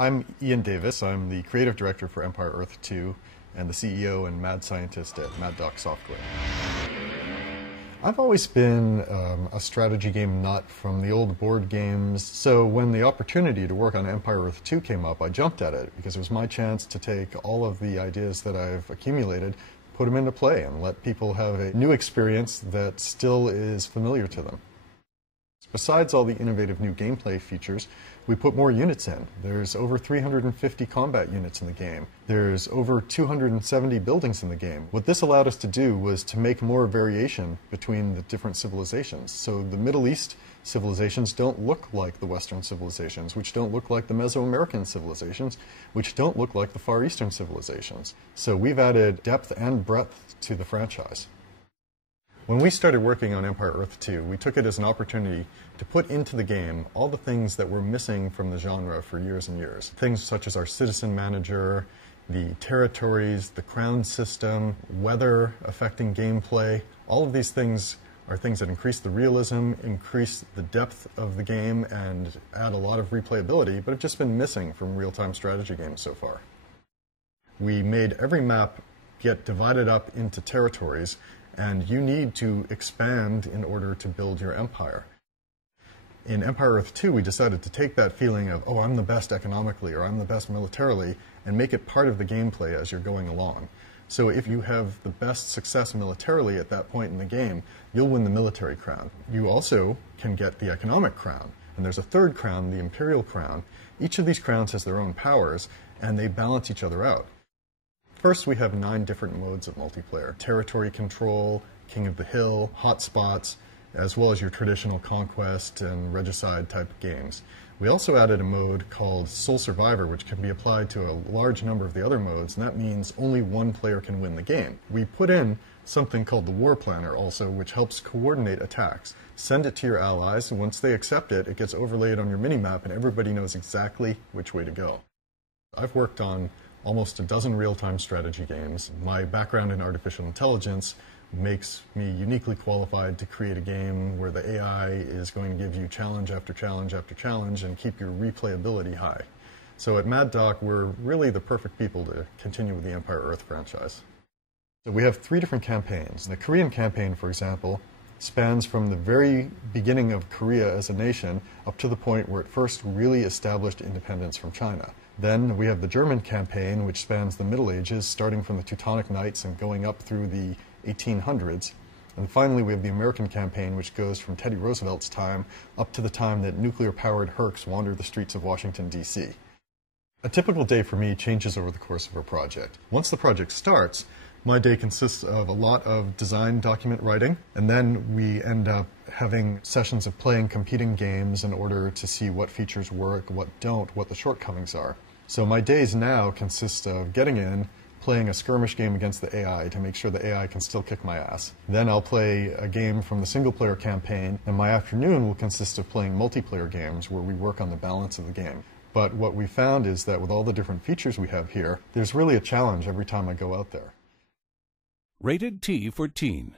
I'm Ian Davis. I'm the creative director for Empire Earth 2 and the CEO and mad scientist at Mad Doc Software. I've always been a strategy game nut from the old board games, so when the opportunity to work on Empire Earth 2 came up, I jumped at it because it was my chance to take all of the ideas that I've accumulated, put them into play, and let people have a new experience that still is familiar to them. Besides all the innovative new gameplay features, we put more units in. There's over 350 combat units in the game. There's over 270 buildings in the game. What this allowed us to do was to make more variation between the different civilizations. So the Middle East civilizations don't look like the Western civilizations, which don't look like the Mesoamerican civilizations, which don't look like the Far Eastern civilizations. So we've added depth and breadth to the franchise. When we started working on Empire Earth 2, we took it as an opportunity to put into the game all the things that were missing from the genre for years and years. Things such as our citizen manager, the territories, the crown system, weather affecting gameplay. All of these things are things that increase the realism, increase the depth of the game, and add a lot of replayability, but have just been missing from real-time strategy games so far. We made every map get divided up into territories, and you need to expand in order to build your empire. In Empire Earth 2, we decided to take that feeling of, oh, I'm the best economically, or I'm the best militarily, and make it part of the gameplay as you're going along. So if you have the best success militarily at that point in the game, you'll win the military crown. You also can get the economic crown. And there's a third crown, the imperial crown. Each of these crowns has their own powers, and they balance each other out. First, we have 9 different modes of multiplayer. Territory control, King of the Hill, hotspots, as well as your traditional conquest and regicide type games. We also added a mode called Sole Survivor, which can be applied to a large number of the other modes, and that means only one player can win the game. We put in something called the War Planner also, which helps coordinate attacks. Send it to your allies, and once they accept it, it gets overlaid on your minimap, and everybody knows exactly which way to go. I've worked on almost a dozen real-time strategy games. My background in artificial intelligence makes me uniquely qualified to create a game where the AI is going to give you challenge after challenge after challenge and keep your replayability high. So at Mad Doc, we're really the perfect people to continue with the Empire Earth franchise. So we have 3 different campaigns. The Korean campaign, for example, spans from the very beginning of Korea as a nation up to the point where it first really established independence from China. Then we have the German campaign, which spans the Middle Ages, starting from the Teutonic Knights and going up through the 1800s. And finally, we have the American campaign, which goes from Teddy Roosevelt's time up to the time that nuclear-powered Hercs wander the streets of Washington, D.C. A typical day for me changes over the course of a project. Once the project starts, my day consists of a lot of design document writing, and then we end up having sessions of playing competing games in order to see what features work, what don't, what the shortcomings are. So my days now consist of getting in, playing a skirmish game against the AI to make sure the AI can still kick my ass. Then I'll play a game from the single-player campaign, and my afternoon will consist of playing multiplayer games where we work on the balance of the game. But what we found is that with all the different features we have here, there's really a challenge every time I go out there. Rated T for Teen.